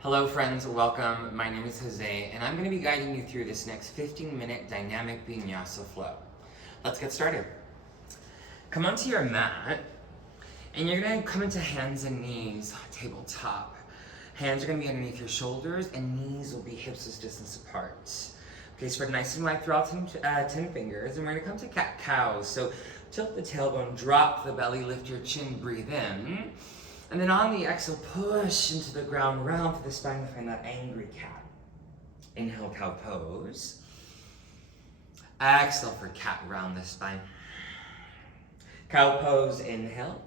Hello friends, welcome. My name is Jose and I'm going to be guiding you through this next 15-minute Dynamic Vinyasa Flow. Let's get started. Come onto your mat and you're going to come into hands and knees, tabletop. Hands are going to be underneath your shoulders and knees will be hips distance apart. Okay, spread nice and wide through all 10 fingers and we're going to come to cat-cow. So tilt the tailbone, drop the belly, lift your chin, breathe in. And then on the exhale, push into the ground, round through the spine to find that angry cat. Inhale, cow pose. Exhale for cat, round the spine. Cow pose, inhale.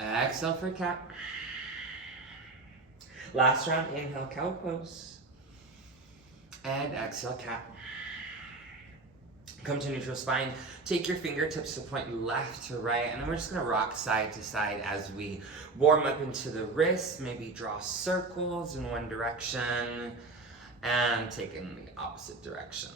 Exhale for cat. Last round, inhale, cow pose. And exhale, cat. Come to neutral spine, take your fingertips to point left to right, and then we're just gonna rock side to side as we warm up into the wrists, maybe draw circles in one direction, and take in the opposite direction.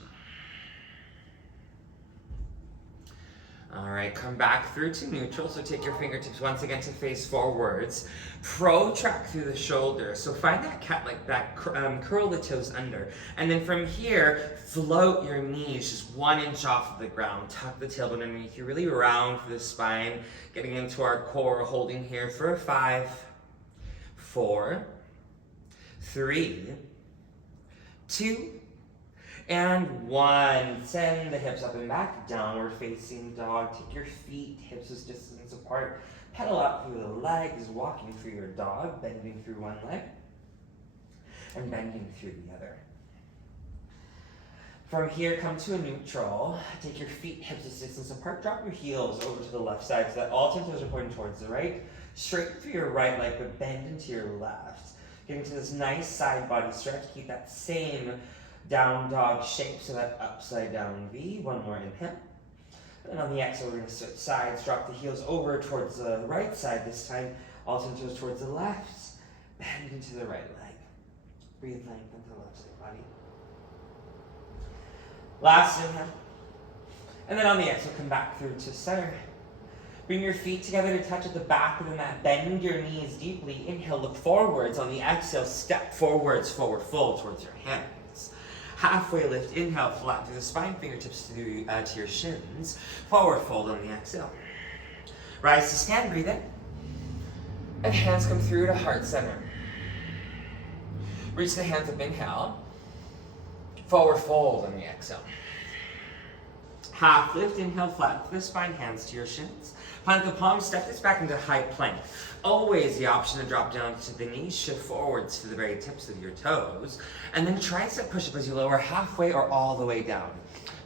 All right, come back through to neutral, so take your fingertips once again to face forwards. Protract through the shoulders, so find that cat-like back, curl the toes under. And then from here, float your knees just 1 inch off of the ground. Tuck the tailbone underneath you, really round through the spine, getting into our core, holding here for 5, 4, 3, 2, and 1. Send the hips up and back, downward facing dog. Take your feet, hips distance apart. Pedal up through the legs, walking through your dog, bending through one leg, and bending through the other. From here, come to a neutral. Take your feet, hips distance apart. Drop your heels over to the left side so that all 10 toes are pointing towards the right. Straight through your right leg, but bend into your left. Get into this nice side body stretch. Keep that same down dog shape, so that upside down V. One more inhale. And on the exhale, we're going to switch sides. Drop the heels over towards the right side this time. All 10 toes towards the left. Bend into the right leg. Breathe length into the left side body. Last inhale. And then on the exhale, come back through to center. Bring your feet together to touch at the back of the mat. Bend your knees deeply. Inhale, look forwards. On the exhale, step forwards, forward fold towards your hands. Halfway lift, inhale, flat through the spine, fingertips to your shins. Forward fold on the exhale. Rise to stand, breathe in. And hands come through to heart center. Reach the hands up, inhale. Forward fold on the exhale. Half lift, inhale, flat through the spine, hands to your shins. Plant the palms, step this back into high plank. Always the option to drop down to the knees, shift forwards to the very tips of your toes, and then tricep push-up as you lower halfway or all the way down.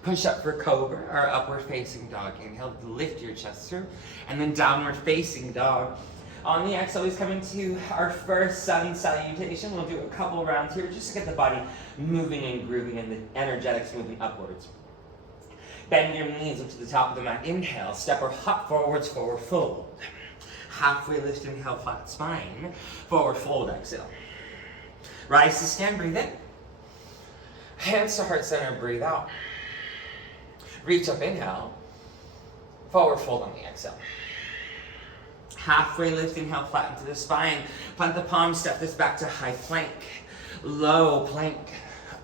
Push up for cobra or upward facing dog. Inhale, lift your chest through, and then downward facing dog. On the exhale, he's coming to our first sun salutation. We'll do a couple rounds here just to get the body moving and grooving and the energetics moving upwards. Bend your knees up to the top of the mat. Inhale, step or hop forwards, forward fold. Halfway lift, inhale, flat spine. Forward fold, exhale. Rise to stand, breathe in. Hands to heart center, breathe out. Reach up, inhale. Forward fold on the exhale. Halfway lift, inhale, flat into the spine. Plant the palms, step this back to high plank. Low plank.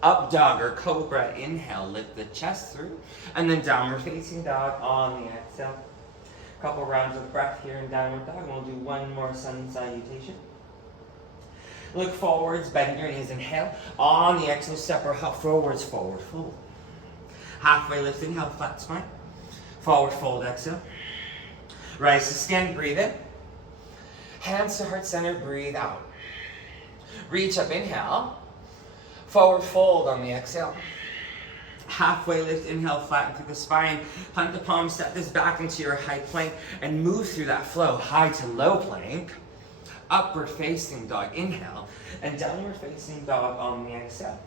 Up dog or cobra, inhale, lift the chest through, and then downward facing dog on the exhale. Couple rounds of breath here in downward dog, and we'll do one more sun salutation. Look forwards, bend your knees, inhale. On the exhale, step or hop forwards, forward fold. Halfway lift, inhale, flat spine. Forward fold, exhale. Rise to stand, breathe in. Hands to heart center, breathe out. Reach up, inhale. Forward fold on the exhale. Halfway lift, inhale, flatten through the spine. Plant the palms, step this back into your high plank and move through that flow. High to low plank. Upward facing dog, inhale. And downward facing dog on the exhale.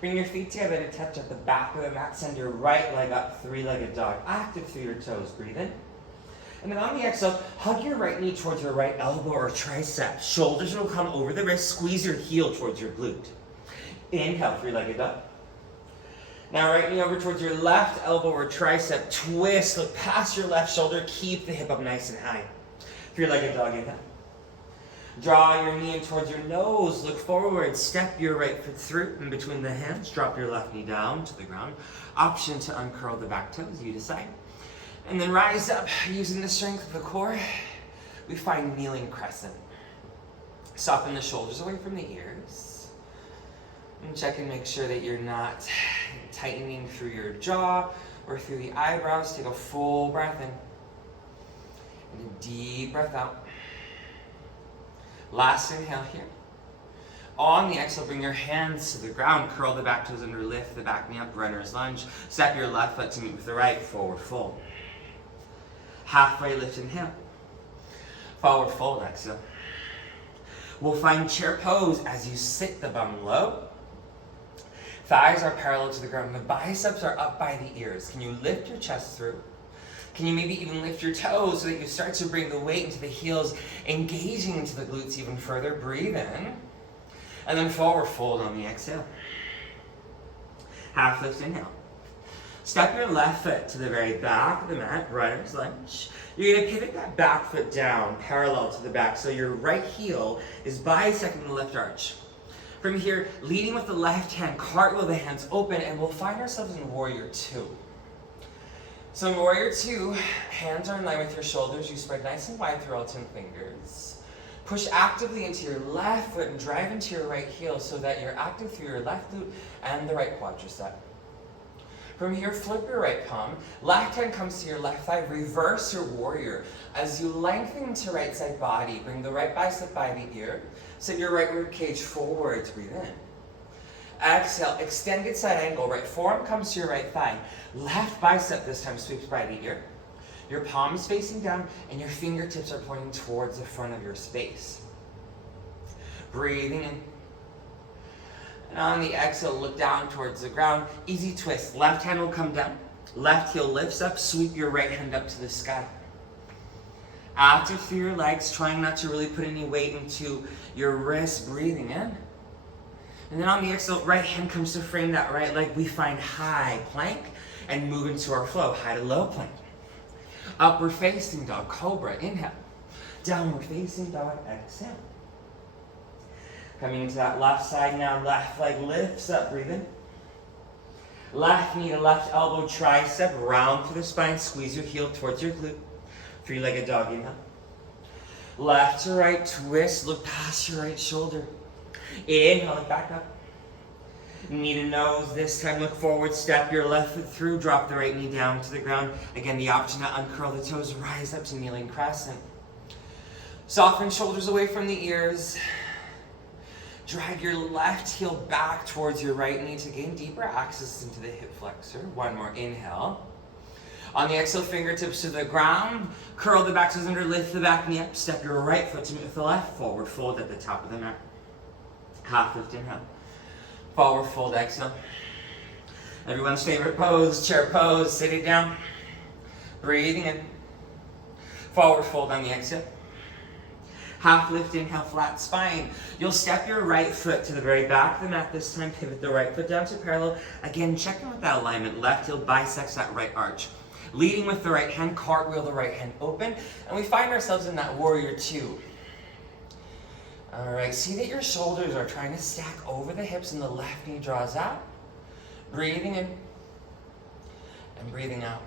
Bring your feet together to touch at the back of the mat. Send your right leg up, three-legged dog. Active through your toes, breathe in. And then on the exhale, hug your right knee towards your right elbow or tricep. Shoulders will come over the wrist. Squeeze your heel towards your glute. Inhale, three-legged dog. Now right knee over towards your left elbow or tricep. Twist, look past your left shoulder. Keep the hip up nice and high. Three-legged dog, inhale. Draw your knee in towards your nose, look forward, step your right foot through in between the hands, drop your left knee down to the ground. Option to uncurl the back toes, you decide. And then rise up using the strength of the core. We find kneeling crescent. Soften the shoulders away from the ears. And check and make sure that you're not tightening through your jaw or through the eyebrows. Take a full breath in. And a deep breath out. Last inhale here. On the exhale, bring your hands to the ground. Curl the back toes under, lift the back knee up, runner's lunge. Step your left foot to meet with the right, forward fold. Halfway lift, inhale. Forward fold, exhale. We'll find chair pose as you sit the bum low. Thighs are parallel to the ground. The biceps are up by the ears. Can you lift your chest through? Can you maybe even lift your toes so that you start to bring the weight into the heels, engaging into the glutes even further? Breathe in. And then forward fold on the exhale. Half lift, inhale. Step your left foot to the very back of the mat, runner's lunge. You're going to pivot that back foot down, parallel to the back, so your right heel is bisecting the left arch. From here, leading with the left hand, cartwheel the hands open, and we'll find ourselves in Warrior Two. So in Warrior Two, hands are in line with your shoulders. You spread nice and wide through all 10 fingers. Push actively into your left foot and drive into your right heel so that you're active through your left glute and the right quadricep. From here, flip your right palm. Left hand comes to your left thigh. Reverse your warrior. As you lengthen into right side body, bring the right bicep by the ear. Send your right rib cage forwards. Breathe in. Exhale, extended side angle. Right forearm comes to your right thigh. Left bicep this time sweeps by the ear. Your palms facing down and your fingertips are pointing towards the front of your space. Breathing in. And on the exhale, look down towards the ground. Easy twist. Left hand will come down. Left heel lifts up. Sweep your right hand up to the sky. Active through your legs, trying not to really put any weight into your wrists. Breathing in. And then on the exhale, right hand comes to frame that right leg. We find high plank and move into our flow. High to low plank. Upward facing dog, cobra, inhale. Downward facing dog, exhale. Coming into that left side now, left leg lifts up, breathe in. Left knee to left elbow, tricep, round through the spine, squeeze your heel towards your glute. Three-legged dog, inhale. Left to right, twist, look past your right shoulder. Inhale, look back up. Knee to nose, this time look forward, step your left foot through, drop the right knee down to the ground. Again, the option to uncurl the toes, rise up to kneeling crescent. Soften shoulders away from the ears. Drag your left heel back towards your right knee to gain deeper access into the hip flexor. One more, inhale. On the exhale, fingertips to the ground. Curl the back toes under, lift the back knee up. Step your right foot to meet with the left. Forward fold at the top of the mat. Half lift, inhale. Forward fold, exhale. Everyone's favorite pose, chair pose, sit it down. Breathing in. Forward fold on the exhale. Half lift, inhale, flat spine. You'll step your right foot to the very back of the mat this time. Pivot the right foot down to parallel. Again, check in with that alignment. Left heel bisects that right arch. Leading with the right hand, cartwheel the right hand open. And we find ourselves in that Warrior Two. All right, see that your shoulders are trying to stack over the hips and the left knee draws out. Breathing in and breathing out.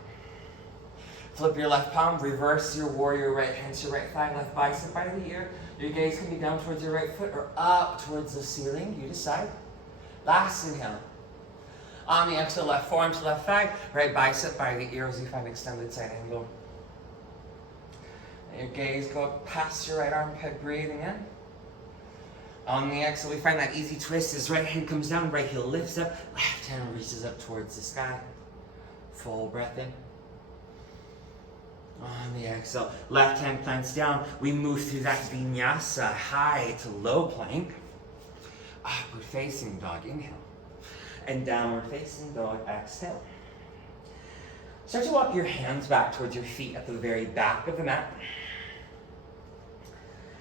Flip your left palm, reverse your warrior, right hand to right thigh, left bicep by the ear. Your gaze can be down towards your right foot or up towards the ceiling, you decide. Last inhale. On the exhale, left forearm to left thigh, right bicep by the ear as you find extended side angle. And your gaze go up past your right armpit, breathing in. On the exhale, we find that easy twist as right hand comes down, right heel lifts up, left hand reaches up towards the sky. Full breath in. On the exhale, left hand plants down. We move through that vinyasa, high to low plank. Upward facing dog, inhale. And downward facing dog, exhale. Start to walk your hands back towards your feet at the very back of the mat.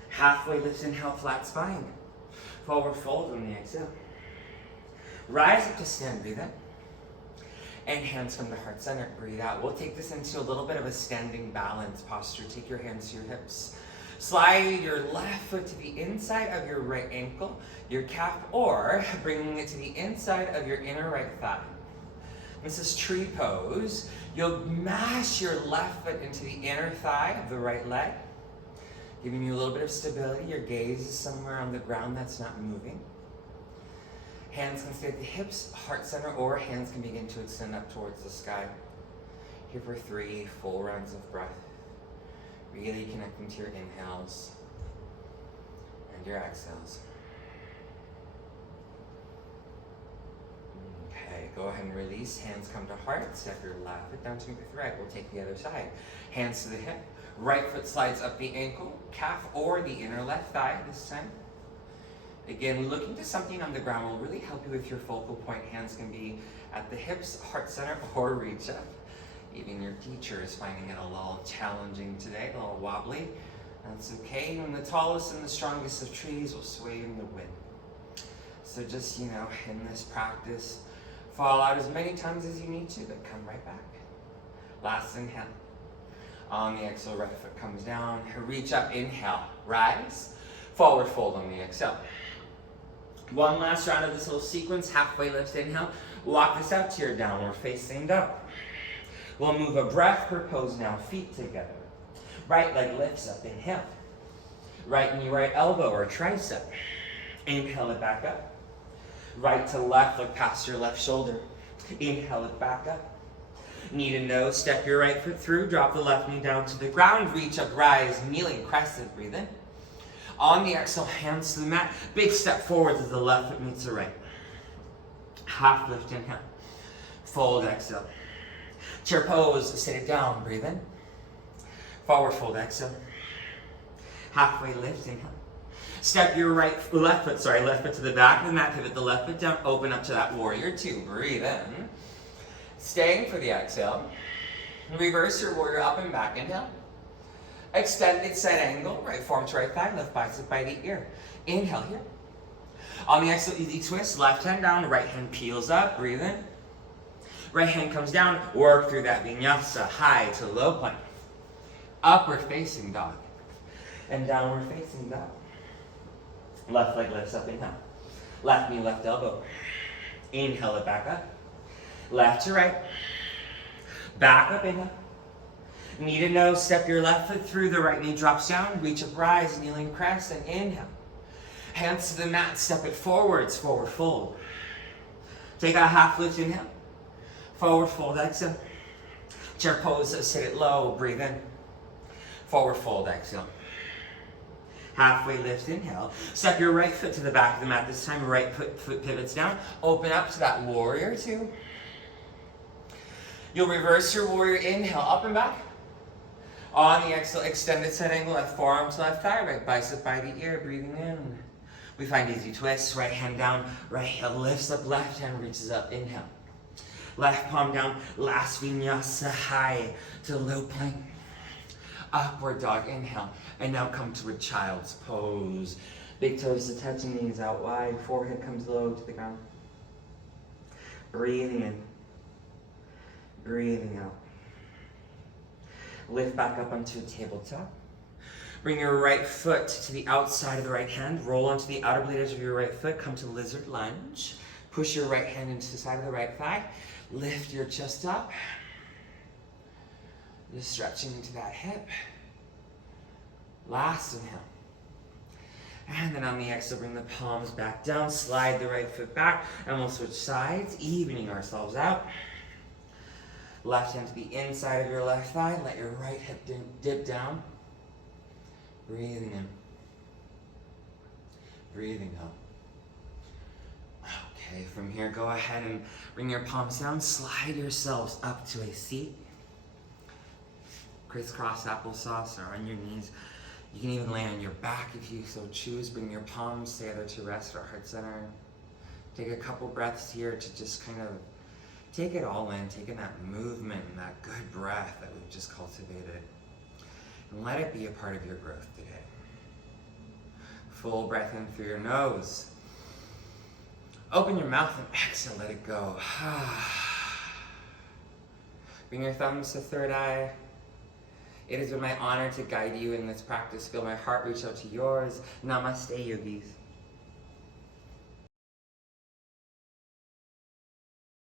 Halfway lift, inhale, flat spine. Forward fold on the exhale. Rise up to stand, breathe in. And hands from the heart center, breathe out. We'll take this into a little bit of a standing balance posture. Take your hands to your hips. Slide your left foot to the inside of your right ankle, your calf, or bringing it to the inside of your inner right thigh. This is tree pose. You'll mash your left foot into the inner thigh of the right leg, giving you a little bit of stability. Your gaze is somewhere on the ground that's not moving. Hands can stay at the hips, heart center, or hands can begin to extend up towards the sky. Here for 3 full rounds of breath. Really connecting to your inhales and your exhales. Okay, go ahead and release. Hands come to heart. Step your left foot down to meet with right. We'll take the other side. Hands to the hip. Right foot slides up the ankle, calf, or the inner left thigh this time. Again, looking to something on the ground will really help you with your focal point. Hands can be at the hips, heart center, or reach up. Even your teacher is finding it a little challenging today, a little wobbly. That's okay. And the tallest and the strongest of trees will sway in the wind. So just, in this practice, fall out as many times as you need to, but come right back. Last inhale. On the exhale, right foot comes down. Reach up, inhale, rise. Forward fold on the exhale. One last round of this little sequence, halfway lift, inhale. Walk this out to your downward facing dog. We'll move a breath per pose now, feet together. Right leg lifts up, inhale. Right knee, right elbow or tricep. Inhale it back up. Right to left, look past your left shoulder. Inhale it back up. Knee to nose, step your right foot through, drop the left knee down to the ground, reach up, rise, kneeling, crescent, breathe in. On the exhale, hands to the mat. Big step forward as the left foot meets the right. Half lift, inhale. Fold, exhale. Chair pose, sit it down, breathe in. Forward fold, exhale. Halfway lift, inhale. Step your left foot to the back of the mat, pivot the left foot down, open up to that warrior 2, breathe in. Staying for the exhale. Reverse your warrior up and back, inhale. Extended side angle, right forearm to right thigh, left bicep by the ear. Inhale here. On the exhale, easy twist, left hand down, right hand peels up, breathe in. Right hand comes down, work through that vinyasa, high to low plank. Upward facing dog. And downward facing dog. Left leg lifts up, inhale. Left knee, left elbow. Inhale it back up. Left to right. Back up, inhale. Knee to nose, step your left foot through, the right knee drops down, reach up, rise, kneeling crescent, inhale. Hands to the mat, step it forwards, forward fold. Take a half lift, inhale. Forward fold, exhale. Chair pose, sit it low, breathe in. Forward fold, exhale. Halfway lift, inhale. Step your right foot to the back of the mat. This time, right foot pivots down. Open up to that warrior 2. You'll reverse your warrior, inhale, up and back. On the exhale, extended side angle, left forearm to left thigh, right bicep by the ear, breathing in. We find easy twists, right hand down, right heel lifts up, left hand reaches up, inhale. Left palm down, last vinyasa, high to low plank. Upward dog, inhale. And now come to a child's pose. Big toes to touch, knees out wide, forehead comes low to the ground. Breathing in. Breathing out. Lift back up onto a tabletop. Bring your right foot to the outside of the right hand. Roll onto the outer blade edge of your right foot. Come to lizard lunge. Push your right hand into the side of the right thigh. Lift your chest up. Just stretching into that hip. Last inhale. And then on the exhale, bring the palms back down. Slide the right foot back. And we'll switch sides, evening ourselves out. Left hand to the inside of your left thigh. Let your right hip dip down. Breathing in. Breathing out. Okay, from here, go ahead and bring your palms down. Slide yourselves up to a seat. Crisscross applesauce or on your knees. You can even lay on your back if you so choose. Bring your palms together to rest or heart center. Take a couple breaths here to just kind of take it all in, taking that movement and that good breath that we've just cultivated. And let it be a part of your growth today. Full breath in through your nose. Open your mouth and exhale, let it go. Bring your thumbs to third eye. It has been my honor to guide you in this practice. Feel my heart reach out to yours. Namaste, yogis.